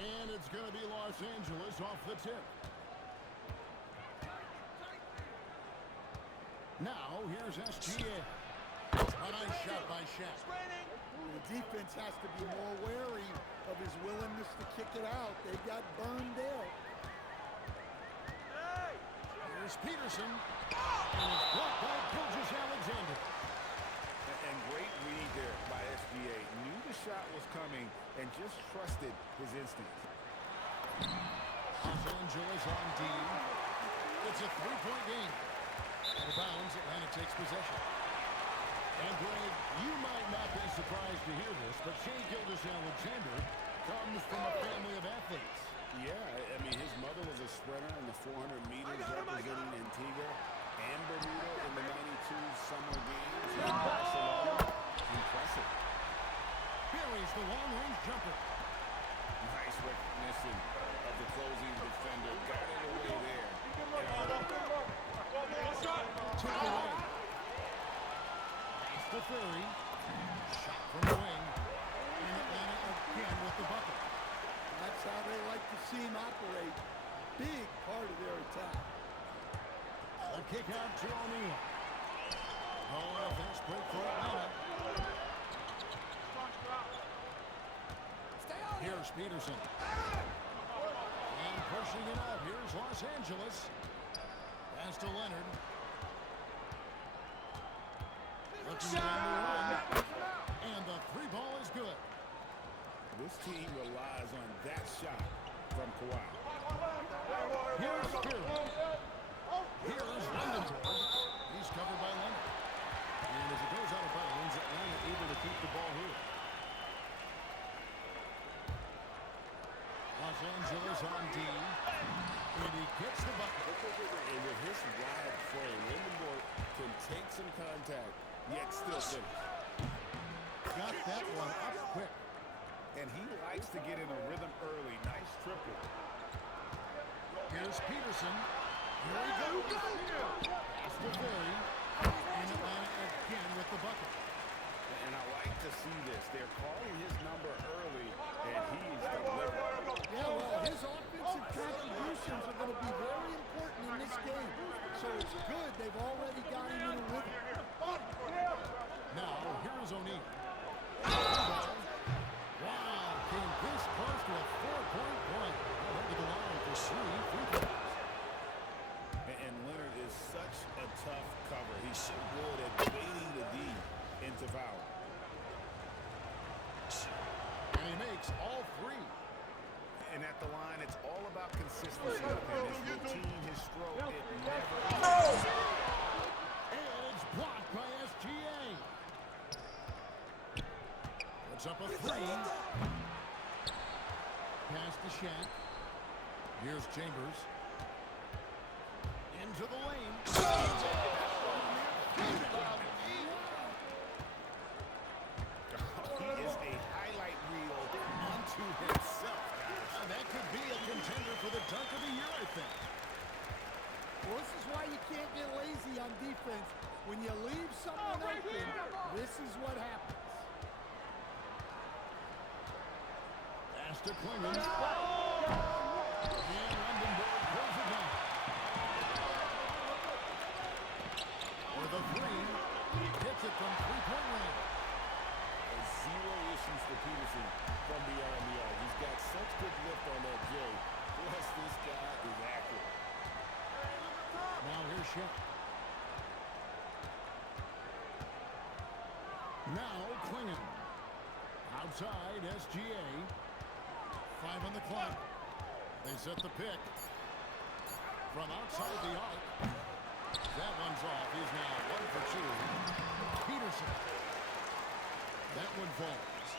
And it's going to be Los Angeles off the tip. Now, here's SGA. A nice shot by Shaq. The defense has to be more wary of his willingness to kick it out. They got burned there. Here's Peterson. And it's blocked by Gilgeous-Alexander. And great read there by SGA. Knew the shot was coming and just trusted his instincts. Los Angeles on D. It's a three-point game. Out of bounds, Atlanta takes possession. And Greg, you might not be surprised to hear this, but Shai Gilgeous-Alexander comes from a family of athletes. Yeah, I mean, his mother was a sprinter in the 400 meters representing Antigua and Bermuda in the 92 Summer Games in Barcelona. Impressive. Buries the long-range jumper. Nice recognition of the closing defender. Got it away there. Took away. Pass to Ferry. Shot from the wing. And Atlanta again with the bucket. That's how they like to see him operate. Big part of their attack. A kick out to O'Neal. Oh, and a fast break for Atlanta. Here's Peterson. And pushing it up. Here's Los Angeles. Pass to Leonard. Looking on the run. And the three ball is good. This team relies on that shot from Kawhi. Here's Ferry. Here's Vandenborg. He's covered by Leonard. And as it goes out of bounds, Atlanta able to keep the ball here. Los Angeles on D. And he gets the bucket. And with his wide frame, Vandenborg can take some contact, yet still finish. Got that one up quick. And he likes to get in a rhythm early. Nice triple. Here's Peterson. Here he goes. Pass to Ferry. And Atlanta again with the bucket. And I like to see this. They're calling his number early, and he's delivering. Yeah, well, his offensive contributions are going to be very important in this game. So it's good they've already got him in a rhythm. Now, here's O'Neal. Wow, came this close to a four-point play. Over the line for three free throws. And Leonard is such a tough cover. He's so good at baiting the D into foul. And he makes all three. And at the line, it's all about consistency. And his routine, his stroke, it never And it's blocked by SGA. Puts up a three. Pass to Shaq. Here's Chambers. Into the lane. He is a highlight reel unto himself, guys. That could be a contender for the dunk of the year, I think. Well, this is why you can't get lazy on defense. When you leave someone open, this is what happens. Pass to Klingon. And Vandenborg pulls it down. For the three, he hits it from three-point range. Zero issues for Peterson from beyond the arc. He's got such good lift on that J. Plus, this guy is accurate. Now here's Shaq. Now Klingon. Outside, SGA. 5 on the clock. They set the pick. From outside the arc. That one's off. He's now 1 for 2. Peterson. That one falls.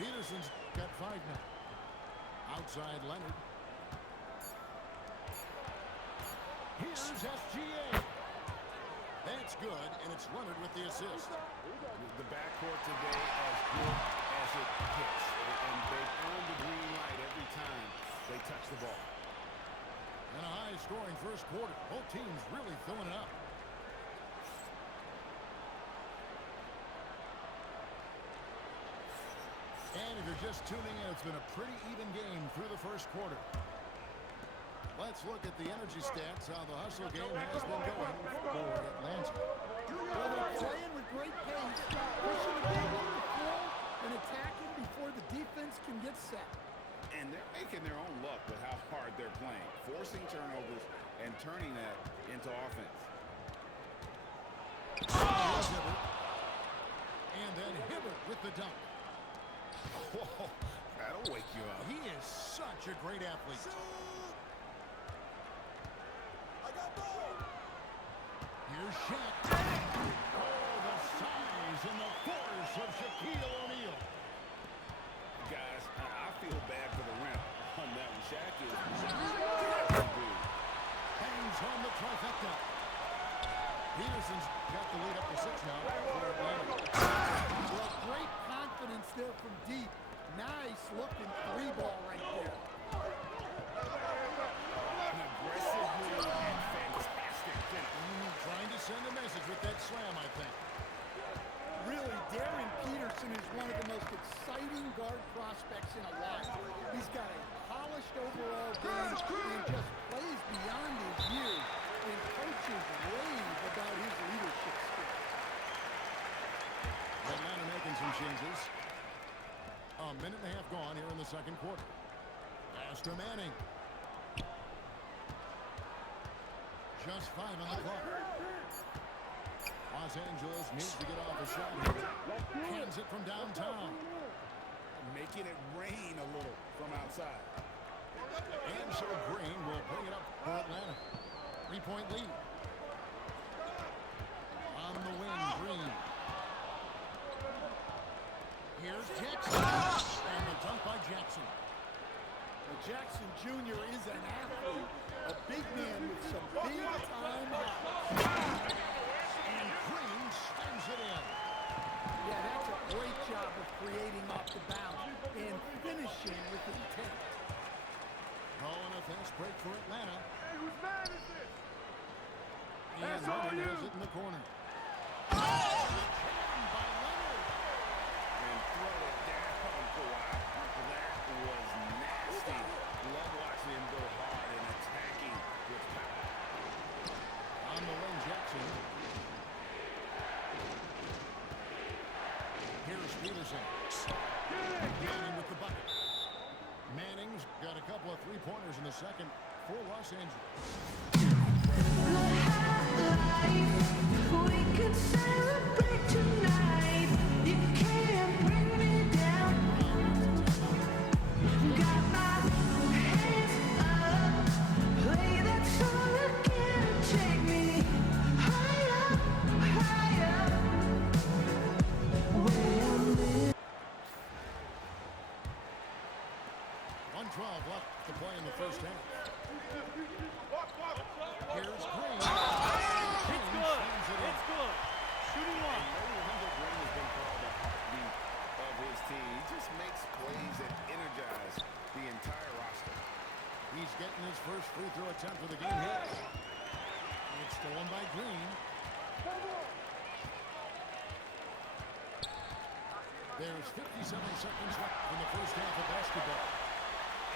Peterson's got 5 now. Outside Leonard. Here's SGA. That's good, and it's Leonard with the assist. The backcourt today as good as it gets. And they've earned the green light every time they touch the ball. And a high-scoring first quarter. Both teams really filling it up. And if you're you're just tuning in, it's been a pretty even game through the first quarter. Let's look at the energy stats, how the hustle game has been going for Atlanta. Well, they're playing with great pace, pushing the ball on the floor and attacking before the defense can get set. And they're making their own luck with how hard they're playing, forcing turnovers and turning that into offense. And then Hibbert with the dunk. Whoa, that'll wake you up. He is such a great athlete. Here's Shaq. Oh, the size and the force of Shaquille O'Neal. Guys, I feel bad for the rim on that one. Shaq is Hangs on the trifecta. Peterson's got the lead up to 6 now for Atlanta. Well, great confidence there from deep. Nice looking three ball right there. an aggressive move and fantastic finish. Trying to send a message with that slam, I think. Really, Darren Peterson is one of the most exciting guard prospects in a while. He's got a polished overall game and just plays beyond his years. And coaches rave about his leadership skills. Atlanta making some changes. A minute and a half gone here in the second quarter. Pass to Manning. Just 5 on the clock. Los Angeles needs to get off a shot here. Hands it from downtown. Making it rain a little from outside. And so Green will bring it up for Atlanta. 3-point lead. On the wing, Green. Here's Jackson. And the dunk by Jackson. Well, Jackson Jr. is an athlete. A big man with some big-time hops. And Green spins it in. Yeah, that's a great job of creating off the bounce and finishing with intent. Oh, and a fast break for Atlanta. Hey, whose man is this? And Leonard has it in the corner. Oh, jam by Leonard. And throw it down, Kawhi. That was nasty. Love watching him go hard and attacking with power. On the wing, Jackson. Here's Peterson. Manning with the bucket. Manning's got a couple of three-pointers in the second for Los Angeles. We can celebrate tonight. You can't bring me down. Got my hands up. Play that song again. Take me higher, higher. Where I'm in. 1:12 left to play in the first half. Here's Green. It's good. It's good. Shooting one. No wonder Green has been called the heartbeat of his team. He just makes plays that energize the entire roster. He's getting his first free throw attempt for the game here. It's stolen by Green. There's 57 seconds left in the first half of basketball.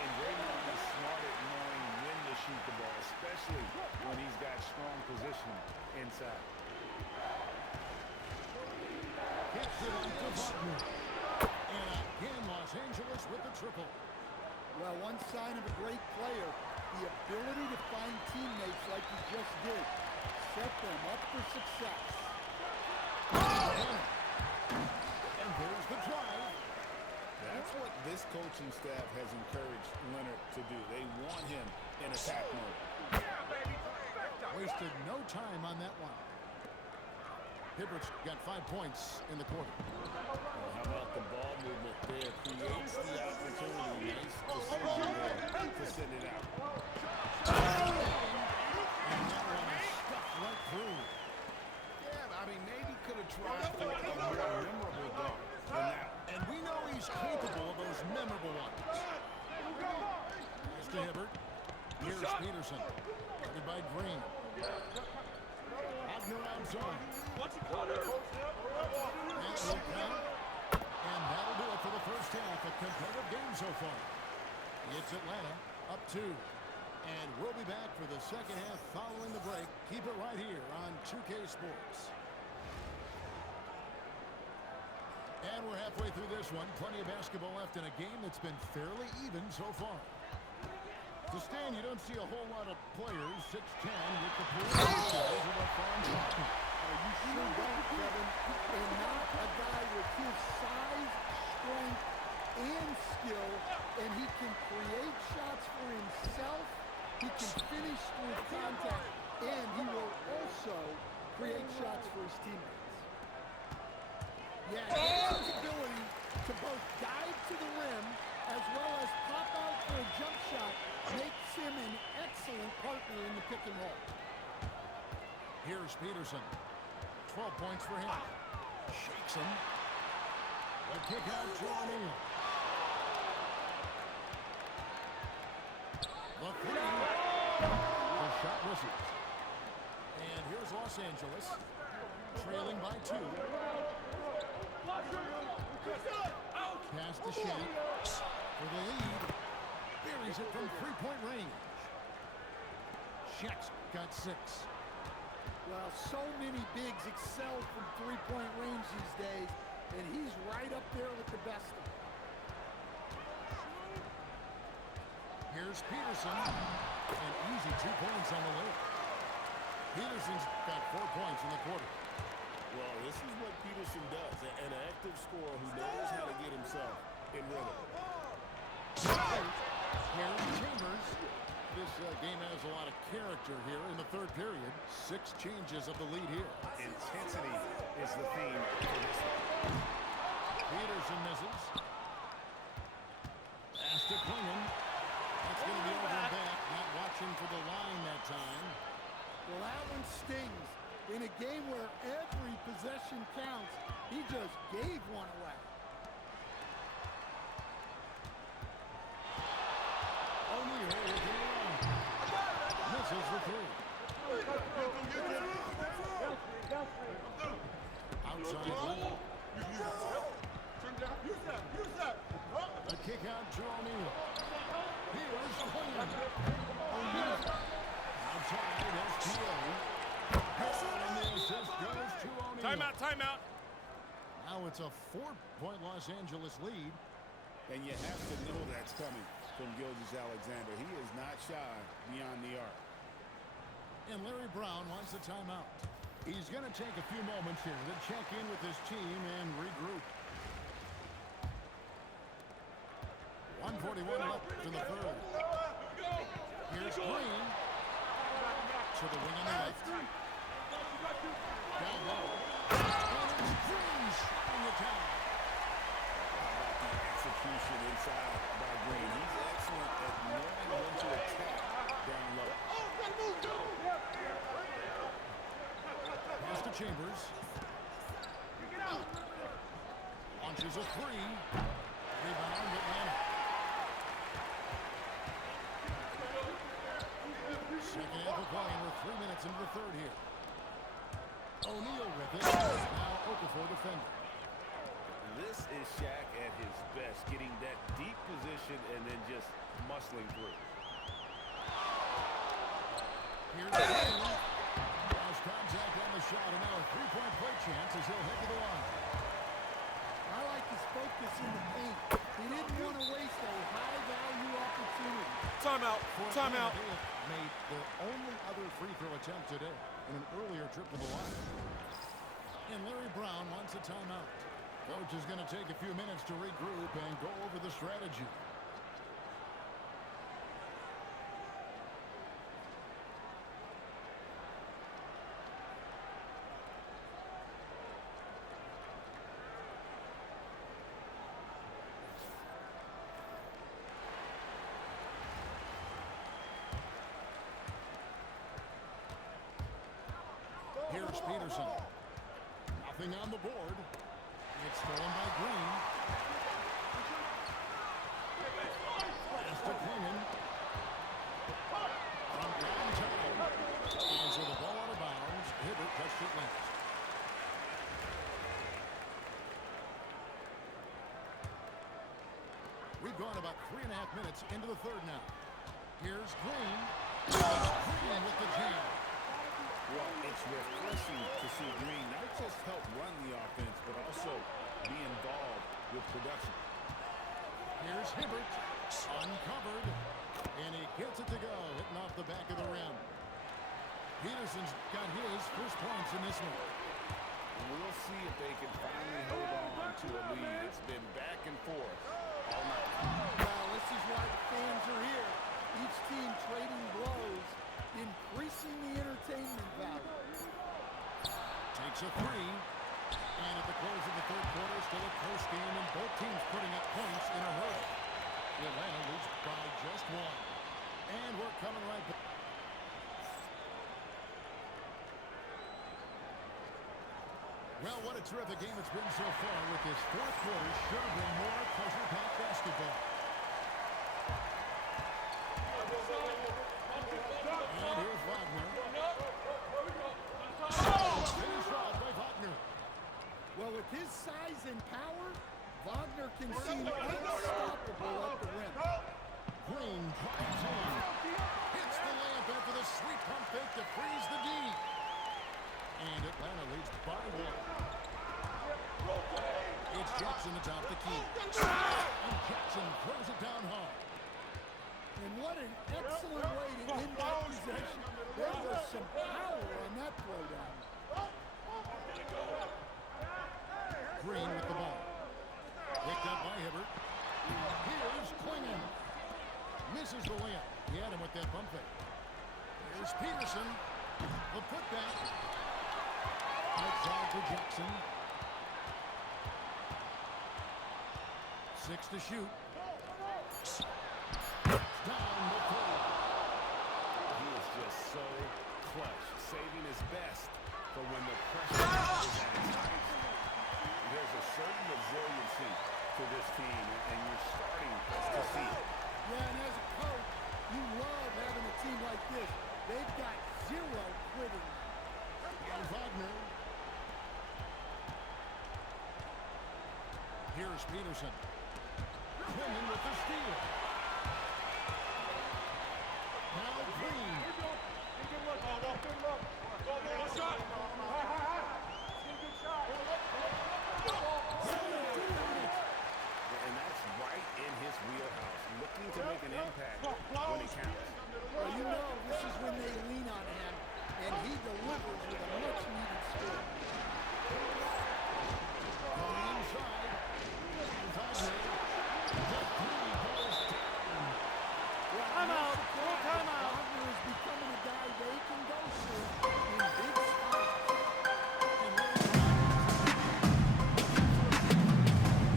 And Draymond is smart at knowing when to shoot the ball, especially when he's got strong position inside. Hits it on to Wagner. And again, Los Angeles with the triple. Well, one sign of a great player, the ability to find teammates like he just did. Set them up for success. And there's the drive. That's what this coaching staff has encouraged Leonard to do. They want him in attack mode. Wasted no time on that one. Hibbert's got 5 points in the quarter. How about the ball movement there? Creates the opportunity. Nice decision there to send it out. And that one is stuffed right through. Yeah, I mean, maybe could have tried for a more memorable dunk than that. And we know he's capable of those memorable ones. Pass to Hibbert. Here's Peterson. Guarded by Green. Wagner out zone. And will count. And And that'll do it for the first half. A competitive game so far. It's Atlanta up 2. And we'll be back for the second half following the break. Keep it right here on 2K Sports. And we're halfway through this one. Plenty of basketball left in a game that's been fairly even so far. To stand, you don't see a whole lot of players, 6'10", with the pool of a fine shot. You sure don't, Kevin. And not a guy with his size, strength, and skill. And he can create shots for himself. He can finish through contact. And he will also create shots for his teammates. Yeah, his ability to both dive to the rim as well as pop out for a jump shot makes him an excellent partner in the pick and roll. Here's Peterson. 12 points for him. Shakes him. The kick out to O'Neal. The three. The shot misses. And here's Los Angeles. Trailing by 2. Pass to Shea for the lead. Buries it from three-point range. Shaq's got 6. Well, so many bigs excel from three-point range these days, and he's right up there with the best of them. Here's Peterson. An easy 2 points on the late. Peterson's got 4 points in the quarter. Well, this is what Peterson does. An active scorer who knows how to get himself in rhythm. Here's Chambers. This game has a lot of character here in the third period. 6 changes of the lead here. Intensity is the theme for this one. Peterson misses. Pass to Klingon. That's going to be over and back. Not watching for the line that time. Well, that one stings. In a game where every possession counts, he just gave one away. O'Neal will get around. Misses the 3. Outside level. A kick out to O'Neal. Here's Klingon. O'Neal. Outside SGA. And the assist goes to O'Neal. Timeout, timeout. Now it's a 4-point Los Angeles lead. And you have to know that's coming from Gilgeous-Alexander. He is not shy beyond the arc. And Larry Brown wants a timeout. He's going to take a few moments here to check in with his team and regroup. 1:41 left in the third. Here's Green. To the wing on the left. Down low. And it's Green shooting the town. The execution inside by Green. He's excellent at knowing when to attack down low. Pass to Chambers. Launches a 3. Rebound Atlanta. Second half of playing with 3 minutes into the third here. O'Neal with it. Now Okafor defending. This is Shaq at his best, getting that deep position and then just muscling through. Here's Green. Lost contact on the shot, and now a 3-point play chance as he'll head to the line. I like his focus in the paint. He didn't want to waste a high-value opportunity. Timeout, timeout. They have made their only other free throw attempt today in an earlier trip to the line. And Larry Brown wants a timeout. Coach is going to take a few minutes to regroup and go over the strategy. Here's Peterson. Nothing on the board. It's stolen by Green. Pass to Klingon. From downtown. And so the ball out of bounds. Hibbert touched it last. gone about 3.5 minutes into the third now. Here's Green. Green with the jam. Well, it's refreshing to see Green not just help run the offense, but also be involved with production. Here's Hibbert, uncovered, and he gets it to go, hitting off the back of the rim. Peterson's got his first points in this one. We'll see if they can finally hold on to a lead. It's been back and forth all night. Well, this is why the fans are here. Each team trading blows, increasing the entertainment value. Takes a three. And at the close of the third quarter, still a close game, and both teams putting up points in a hurry. Atlanta leads by just one. And we're coming right back. Well, what a terrific game it's been so far, with this fourth quarter sure to bring more pleasure-packed basketball. And here's Wagner. Finish rod by Wagner. Well, with his size and power, Wagner can seem unstoppable at the rim. Green drives in. Hits the layup after the sweet pump fake to freeze the D. And Atlanta leads by one. It's Jackson atop the key. And Jackson throws it down hard. And what an excellent way to end that possession. There was some power on that throwdown. Green with the ball. Picked up by Hibbert. Here's Klingon. Misses the layup. He had him with that bump fake. Here's Peterson. The putback. Outside for Jackson. 6 to shoot. Down the three. He is just so clutch, saving his best for when the pressure is at its highest. There's a certain resiliency to this team, and you're starting to see it. Yeah, and as a coach, you love having a team like this. They've got zero quitting. And Wagner. Here's Peterson. Quinn with the steal. Now Green. And that's right in his wheelhouse, looking to make an impact when it counts. Well, you know this is when they lean on him, and he delivers with a much-needed score. Going inside. Wagner. The three goes down. Timeout. Full timeout. Wagner is becoming a guy they can go to in big spots.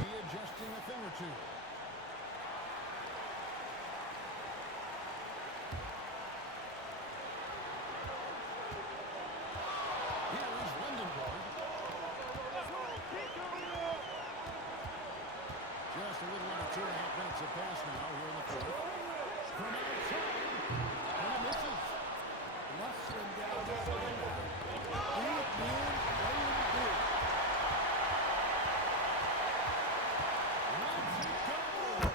Readjusting a thing or two. Here is Lindenberg. Just a little under 2.5 minutes have passed now here in the fourth. From outside, and he misses. Muslim down the sideline. Big man playing big. Let's it go! Oh,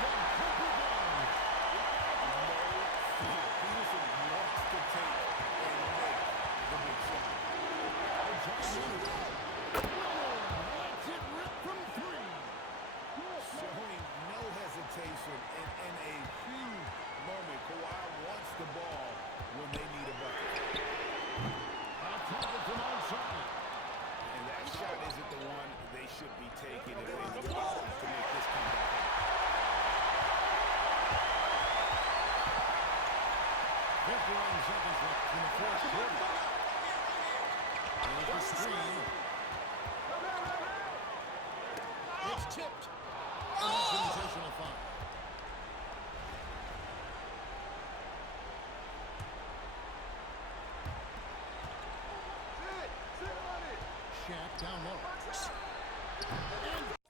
the triple goal! Peterson wants to take and make the big shot. Let's it rip from three. Showing no hesitation in a huge moment. Kawhi wants the ball when they need a bucket. I'll take it from outside. And that shot isn't the one they should be taking if they want to make this comeback. 51 seconds left in the fourth quarter. There's the screen. It's tipped. And that's an intentional foul. Shaq down low. And